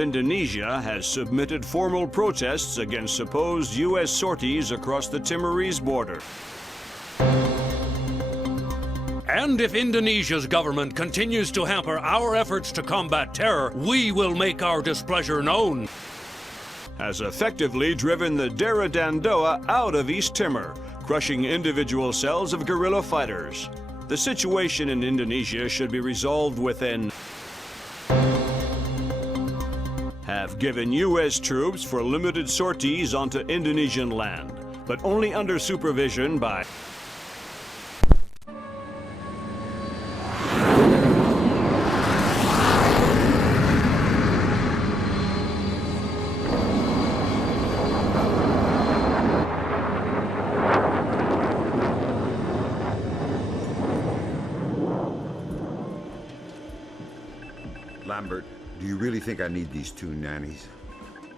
Indonesia has submitted formal protests against supposed U.S. sorties across the Timorese border. And if Indonesia's government continues to hamper our efforts to combat terror, we will make our displeasure known. Has effectively driven the Dera Dandoa out of East Timor, crushing individual cells of guerrilla fighters. The situation in Indonesia should be resolved within. Have given U.S. troops for limited sorties onto Indonesian land, but only under supervision by. Lambert, do you really think I need these two nannies?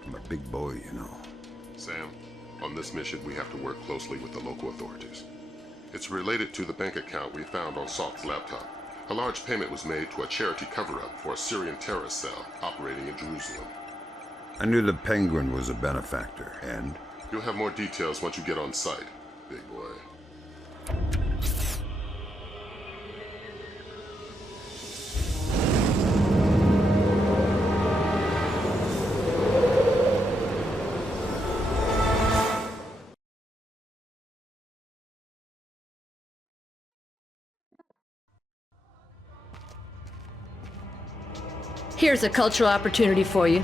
I'm a big boy, you know. Sam, on this mission we have to work closely with the local authorities. It's related to the bank account we found on Salt's laptop. A large payment was made to a charity cover-up for a Syrian terrorist cell operating in Jerusalem. I knew the Penguin was a benefactor, and? You'll have more details once you get on site, big boy. Here's a cultural opportunity for you.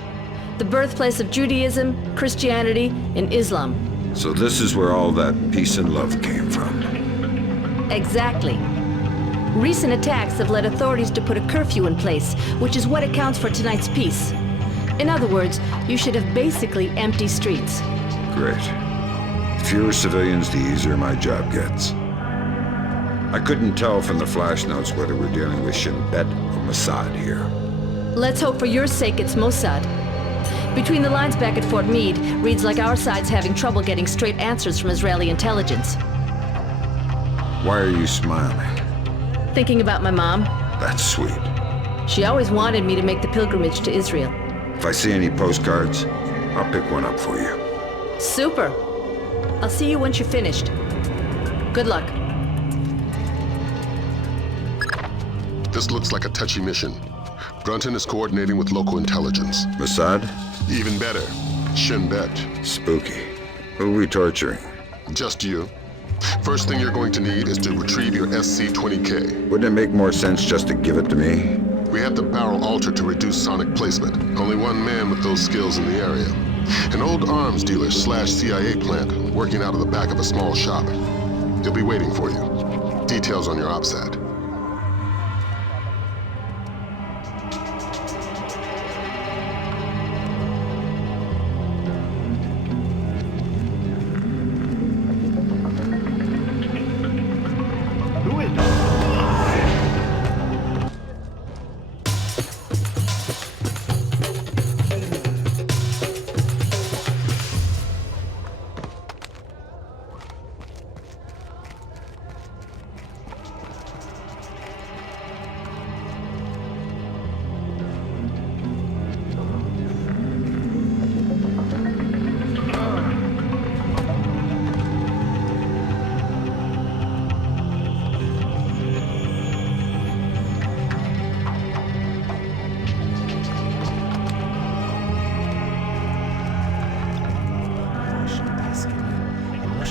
The birthplace of Judaism, Christianity, and Islam. So this is where all that peace and love came from. Exactly. Recent attacks have led authorities to put a curfew in place, which is what accounts for tonight's peace. In other words, you should have basically empty streets. Great. The fewer civilians, the easier my job gets. I couldn't tell from the flash notes whether we're dealing with Shin Bet or Mossad here. Let's hope for your sake it's Mossad. Between the lines back at Fort Meade, reads like our side's having trouble getting straight answers from Israeli intelligence. Why are you smiling? Thinking about my mom. That's sweet. She always wanted me to make the pilgrimage to Israel. If I see any postcards, I'll pick one up for you. Super. I'll see you once you're finished. Good luck. This looks like a touchy mission. Brunton is coordinating with local intelligence. Mossad? Even better, Shin Bet. Spooky. Who are we torturing? Just you. First thing you're going to need is to retrieve your SC-20K. Wouldn't it make more sense just to give it to me? We have the barrel altered to reduce sonic placement. Only one man with those skills in the area. An old arms dealer / CIA plant working out of the back of a small shop. He'll be waiting for you. Details on your OPSAT.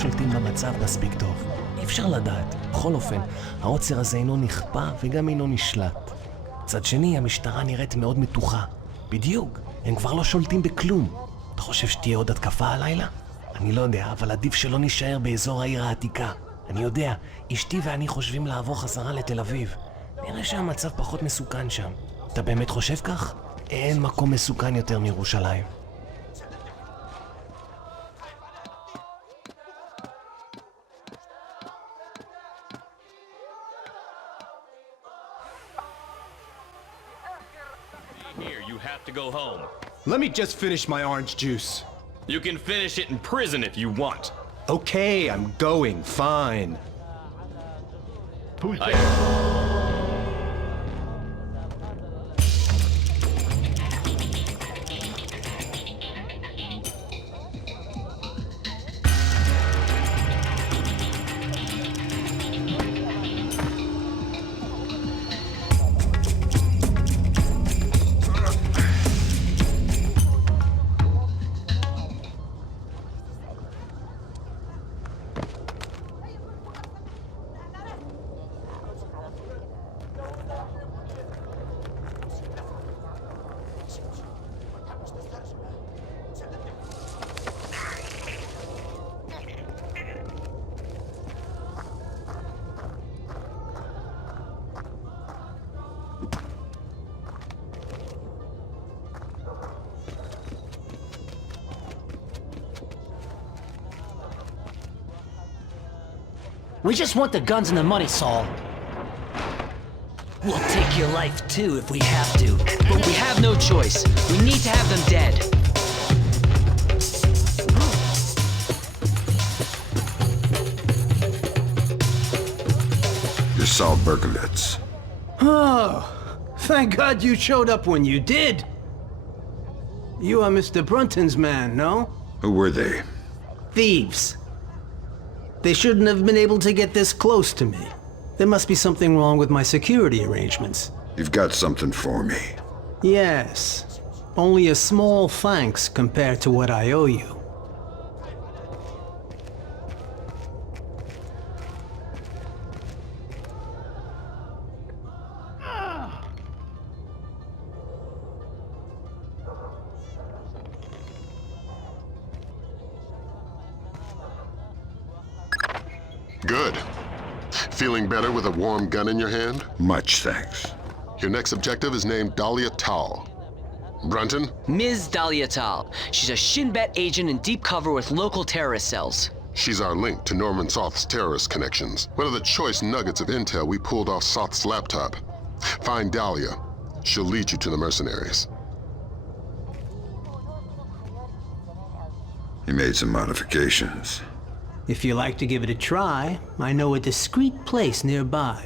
שולטים במצב מספיק טוב. אי אפשר לדעת. בכל אופן, העוצר הזה אינו נכפה וגם אינו נשלט. מצד שני, המשטרה נראית מאוד מתוחה. בדיוק, הם כבר לא שולטים בכלום. אתה חושב שתהיה עוד התקפה הלילה? אני לא יודע, אבל עדיף שלא נשאר באזור העיר העתיקה. אני יודע, אשתי ואני חושבים לעבור חזרה לתל אביב. נראה שהמצב פחות מסוכן שם. אתה באמת חושב כך? אין מקום מסוכן יותר מירושלים. Here, you have to go home. Let me just finish my orange juice. You can finish it in prison if you want. Okay, I'm going. Fine. Who's there? We just want the guns and the money, Saul. We'll take your life too if we have to, but we have no choice. We need to have them dead. You're Saul Berkowitz. Oh, thank God you showed up when you did. You are Mr. Brunton's man, no? Who were they? Thieves. They shouldn't have been able to get this close to me. There must be something wrong with my security arrangements. You've got something for me. Yes. Only a small thanks compared to what I owe you. Good. Feeling better with a warm gun in your hand? Much thanks. Your next objective is named Dahlia Tal. Brunton? Ms. Dahlia Tal. She's a Shin Bet agent in deep cover with local terrorist cells. She's our link to Norman Soth's terrorist connections. One of the choice nuggets of intel we pulled off Soth's laptop. Find Dahlia. She'll lead you to the mercenaries. He made some modifications. If you like to give it a try, I know a discreet place nearby.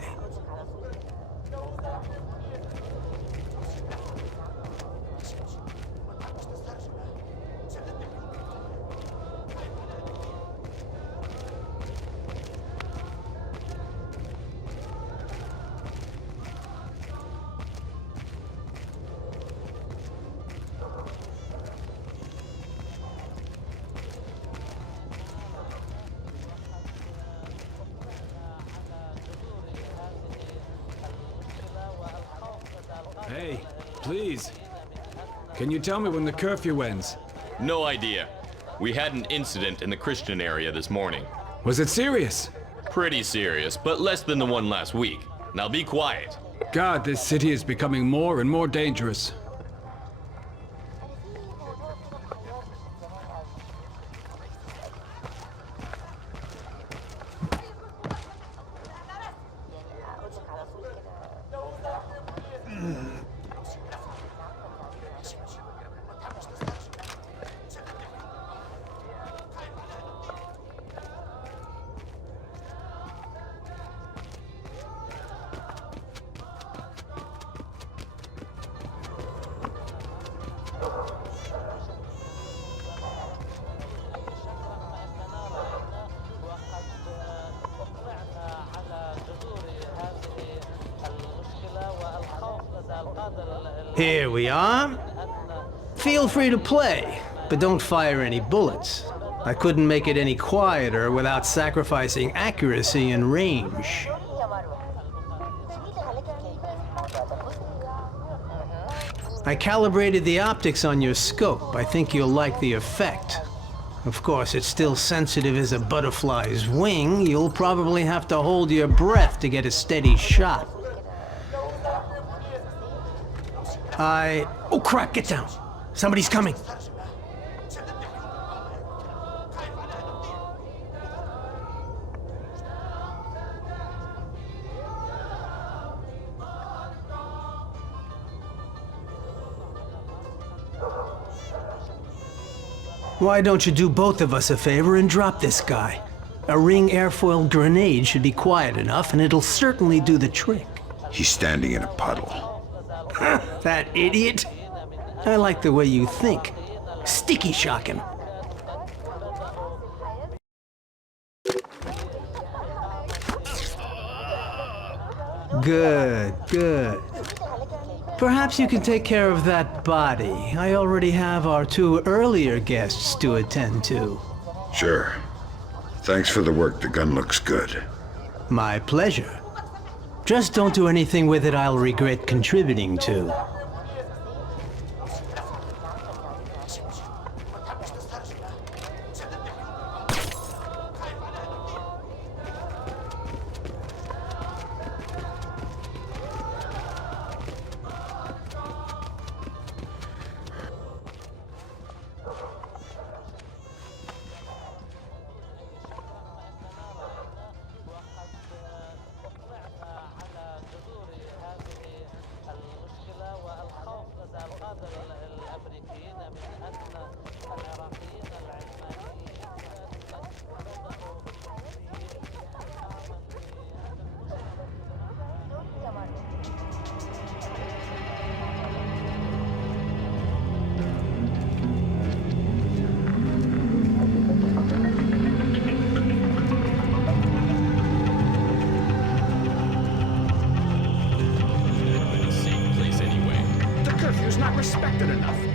Hey, please. Can you tell me when the curfew ends? No idea. We had an incident in the Christian area this morning. Was it serious? Pretty serious, but less than the one last week. Now be quiet. God, this city is becoming more and more dangerous. Here we are. Feel free to play, but don't fire any bullets. I couldn't make it any quieter without sacrificing accuracy and range. I calibrated the optics on your scope. I think you'll like the effect. Of course, it's still sensitive as a butterfly's wing. You'll probably have to hold your breath to get a steady shot. Oh crap, get down. Somebody's coming. Why don't you do both of us a favor and drop this guy? A ring airfoil grenade should be quiet enough, and it'll certainly do the trick. He's standing in a puddle. That idiot? I like the way you think. Sticky shock him. Good, good. Perhaps you can take care of that body. I already have our two earlier guests to attend to. Sure. Thanks for the work. The gun looks good. My pleasure. Just don't do anything with it I'll regret contributing to.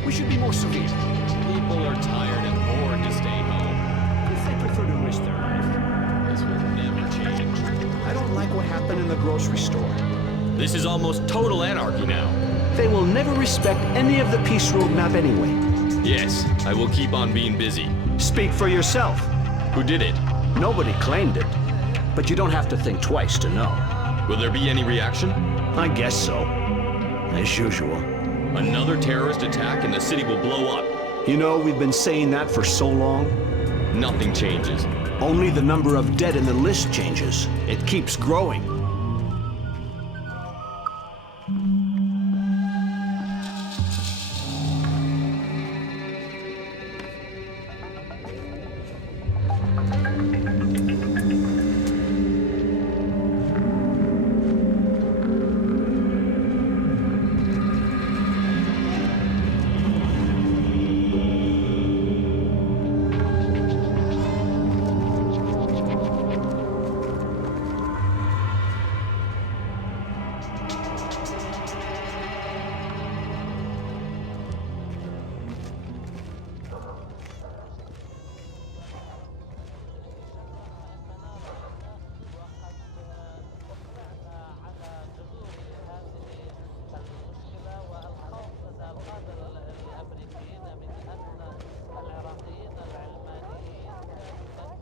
We should be more severe. People are tired and bored to stay home. If they prefer to risk their life. This will never change. I don't like what happened in the grocery store. This is almost total anarchy now. They will never respect any of the peace roadmap anyway. Yes, I will keep on being busy. Speak for yourself. Who did it? Nobody claimed it. But you don't have to think twice to know. Will there be any reaction? I guess so. As usual. Another terrorist attack and the city will blow up. You know, we've been saying that for so long. Nothing changes. Only the number of dead in the list changes. It keeps growing.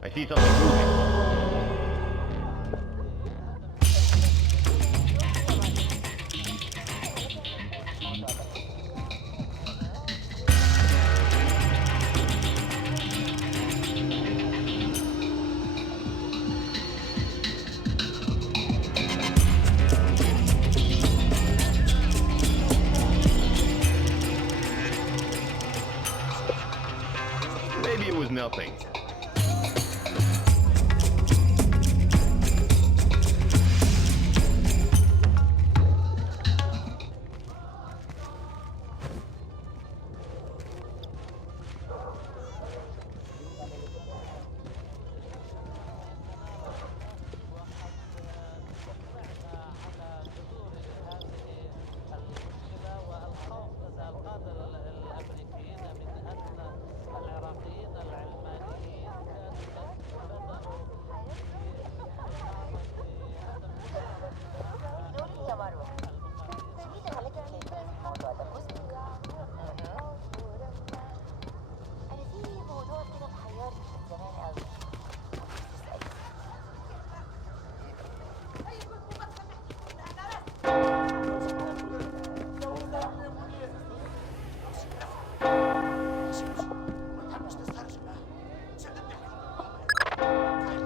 I see something moving. Maybe it was nothing.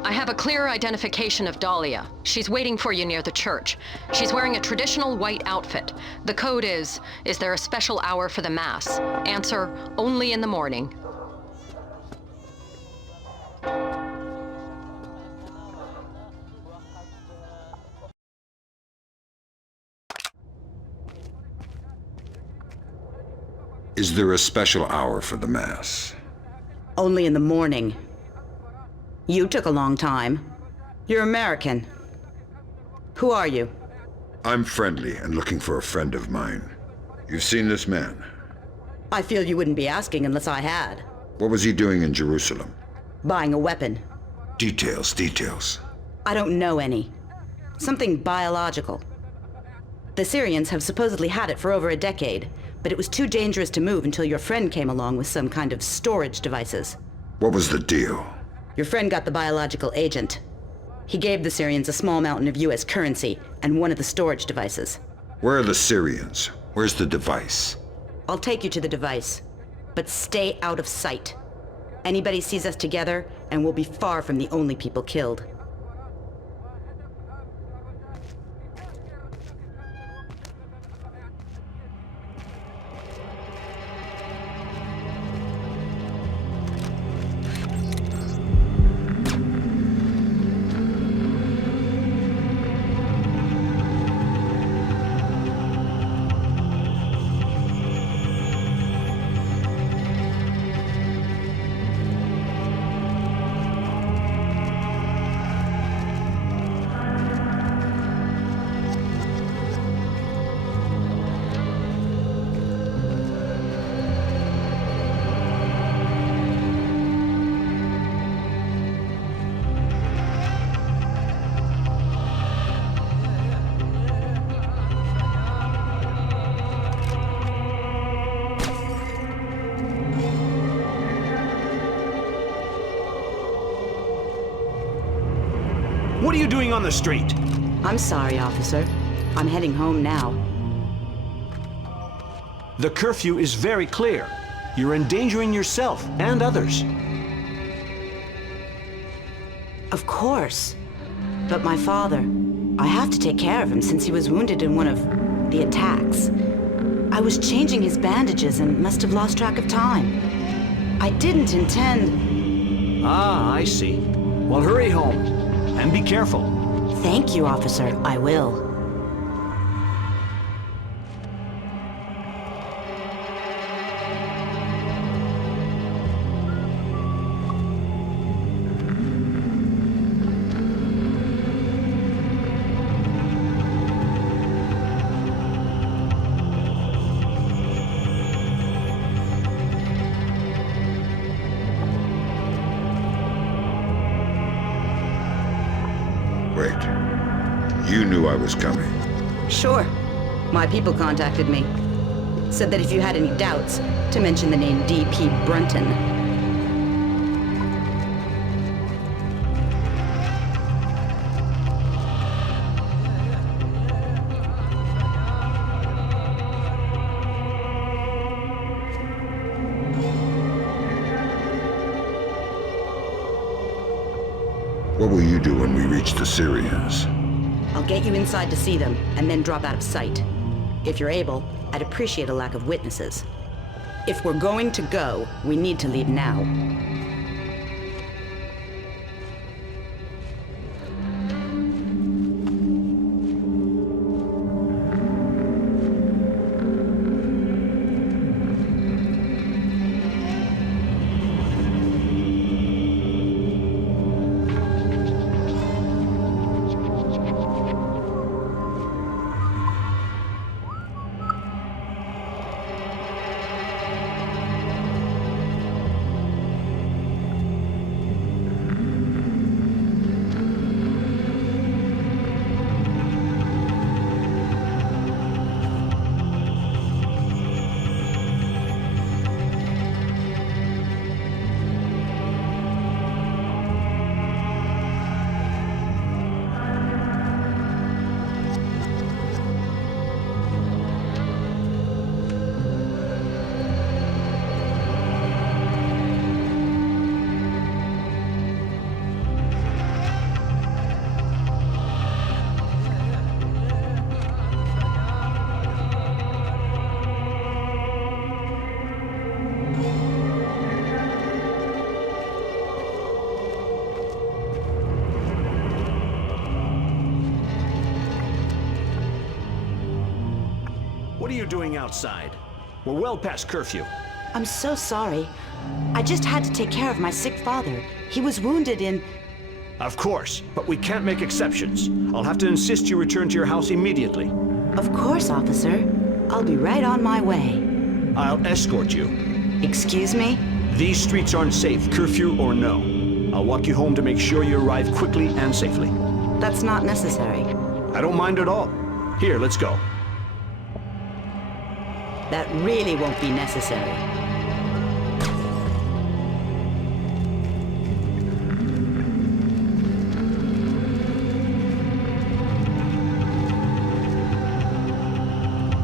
I have a clear identification of Dahlia. She's waiting for you near the church. She's wearing a traditional white outfit. The code is there a special hour for the Mass? Answer, only in the morning. Is there a special hour for the Mass? Only in the morning. You took a long time. You're American. Who are you? I'm friendly and looking for a friend of mine. You've seen this man? I feel you wouldn't be asking unless I had. What was he doing in Jerusalem? Buying a weapon. Details. I don't know any. Something biological. The Syrians have supposedly had it for over a decade, but it was too dangerous to move until your friend came along with some kind of storage devices. What was the deal? Your friend got the biological agent. He gave the Syrians a small mountain of US currency and one of the storage devices. Where are the Syrians? Where's the device? I'll take you to the device, but stay out of sight. Anybody sees us together, and we'll be far from the only people killed. What are you doing on the street? I'm sorry, officer. I'm heading home now. The curfew is very clear. You're endangering yourself and others. Of course. But my father, I have to take care of him since he was wounded in one of the attacks. I was changing his bandages and must have lost track of time. I didn't intend... Ah, I see. Well, hurry home. And be careful. Thank you, officer. I will. Wait. You knew I was coming. Sure. My people contacted me. Said that if you had any doubts, to mention the name D.P. Brunton. What will you do when we reach the Syrians? I'll get you inside to see them, and then drop out of sight. If you're able, I'd appreciate a lack of witnesses. If we're going to go, we need to leave now. What are you doing outside? We're well past curfew. I'm so sorry. I just had to take care of my sick father. He was wounded in... Of course, but we can't make exceptions. I'll have to insist you return to your house immediately. Of course, officer. I'll be right on my way. I'll escort you. Excuse me? These streets aren't safe, curfew or no. I'll walk you home to make sure you arrive quickly and safely. That's not necessary. I don't mind at all. Here, let's go. That really won't be necessary.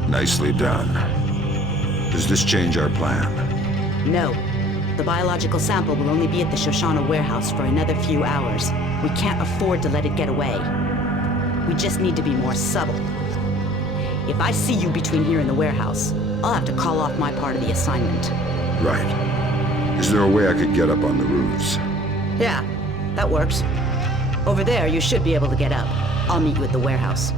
Nicely done. Does this change our plan? No. The biological sample will only be at the Shoshana warehouse for another few hours. We can't afford to let it get away. We just need to be more subtle. If I see you between here and the warehouse, I'll have to call off my part of the assignment. Right. Is there a way I could get up on the roofs? Yeah, that works. Over there, you should be able to get up. I'll meet you at the warehouse.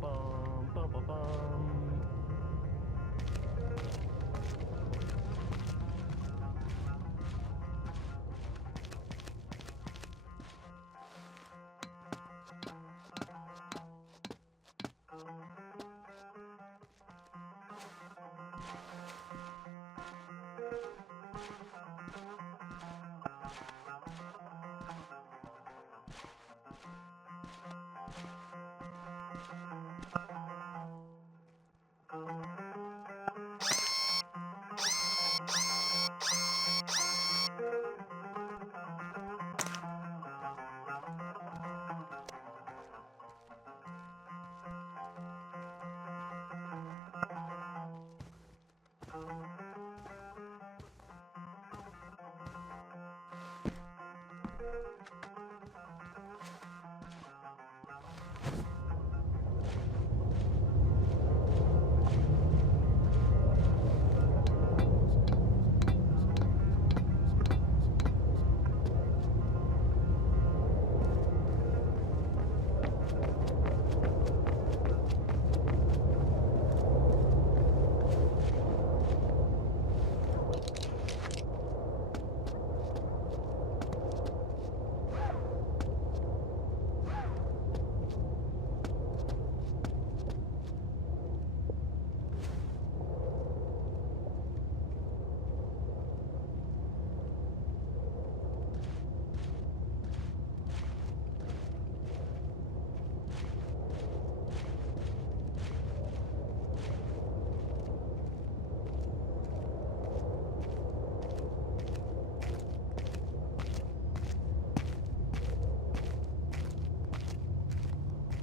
Ba-ba-bum, ba-ba-bum.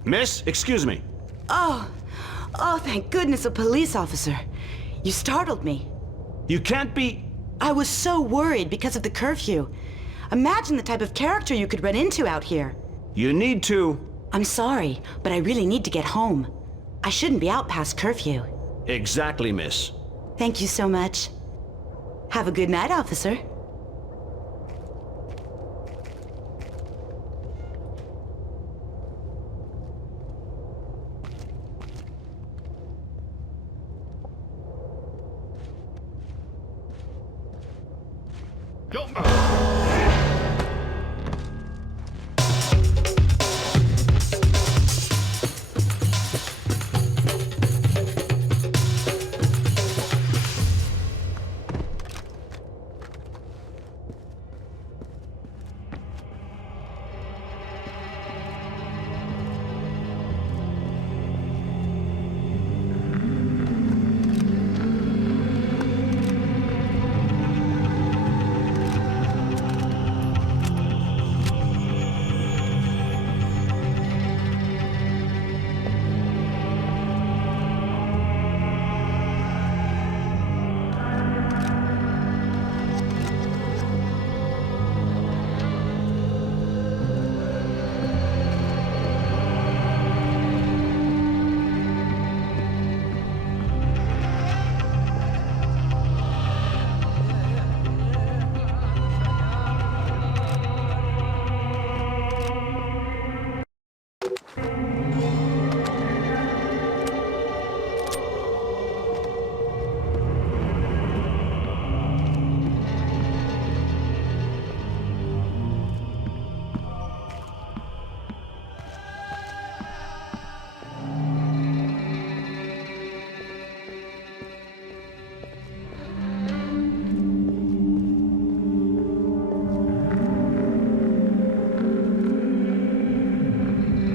Miss, excuse me. Oh, thank goodness, a police officer. You startled me. You can't be... I was so worried because of the curfew. Imagine the type of character you could run into out here. You need to... I'm sorry, but I really need to get home. I shouldn't be out past curfew. Exactly, miss. Thank you so much. Have a good night, officer.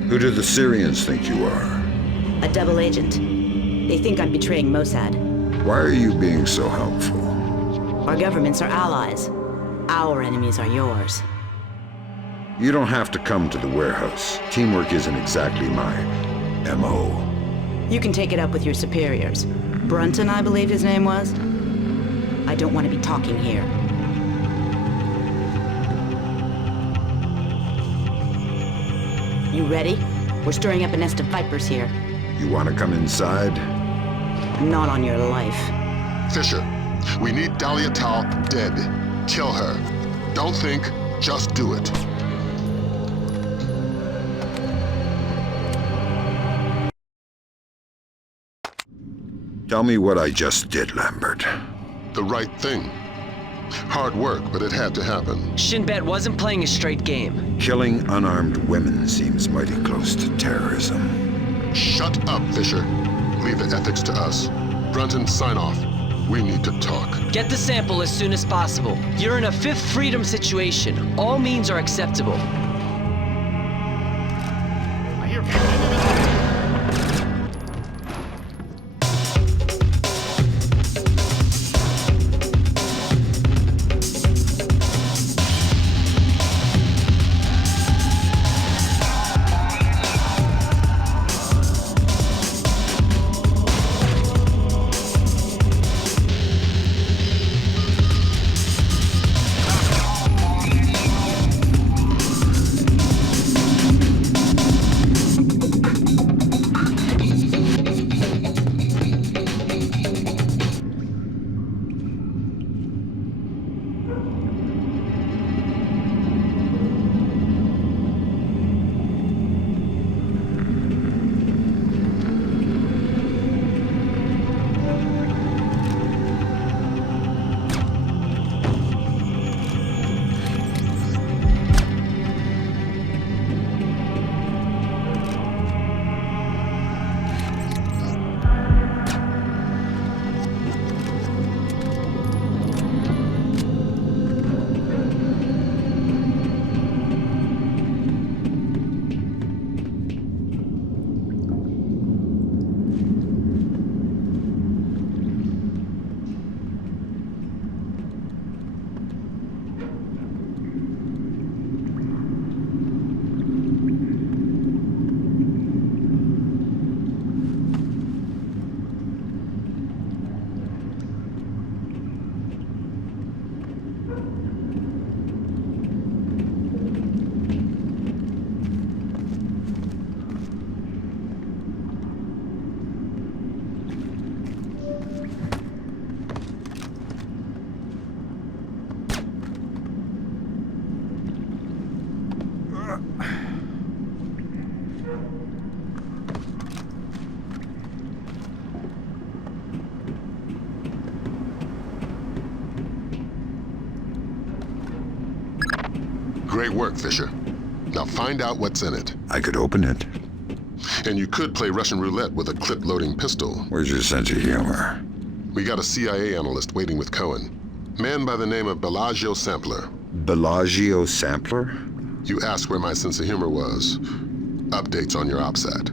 Who do the Syrians think you are? A double agent. They think I'm betraying Mossad. Why are you being so helpful? Our governments are allies. Our enemies are yours. You don't have to come to the warehouse. Teamwork isn't exactly my M.O. You can take it up with your superiors. Brunton, I believe his name was. I don't want to be talking here. You ready? We're stirring up a nest of vipers here. You want to come inside? Not on your life. Fisher, we need Dahlia Tal dead. Kill her. Don't think, just do it. Tell me what I just did, Lambert. The right thing. Hard work, but it had to happen. Shinbet wasn't playing a straight game. Killing unarmed women seems mighty close to terrorism. Shut up, Fisher. Leave the ethics to us. Brunton, sign off. We need to talk. Get the sample as soon as possible. You're in a Fifth Freedom situation. All means are acceptable. I hear Great work, Fisher. Now find out what's in it. I could open it. And you could play Russian roulette with a clip-loading pistol. Where's your sense of humor? We got a CIA analyst waiting with Cohen. Man by the name of Bellagio Sampler. Bellagio Sampler? You asked where my sense of humor was. Updates on your OPSAT.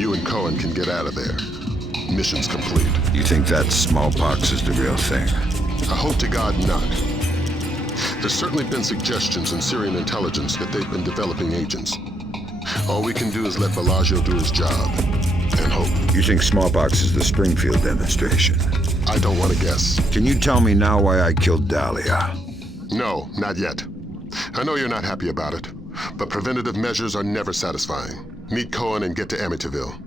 You and Cohen can get out of there. mission's complete. You think that smallpox is the real thing? I hope to God not. There's certainly been suggestions in Syrian intelligence that they've been developing agents. All we can do is let Bellagio do his job, and hope. You think smallpox is the Springfield demonstration? I don't want to guess. Can you tell me now why I killed Dahlia? No, not yet. I know you're not happy about it, but preventative measures are never satisfying. Meet Cohen and get to Amityville.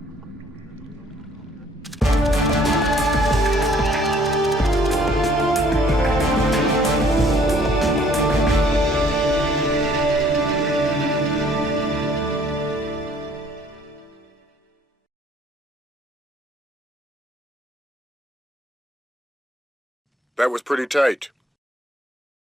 That was pretty tight.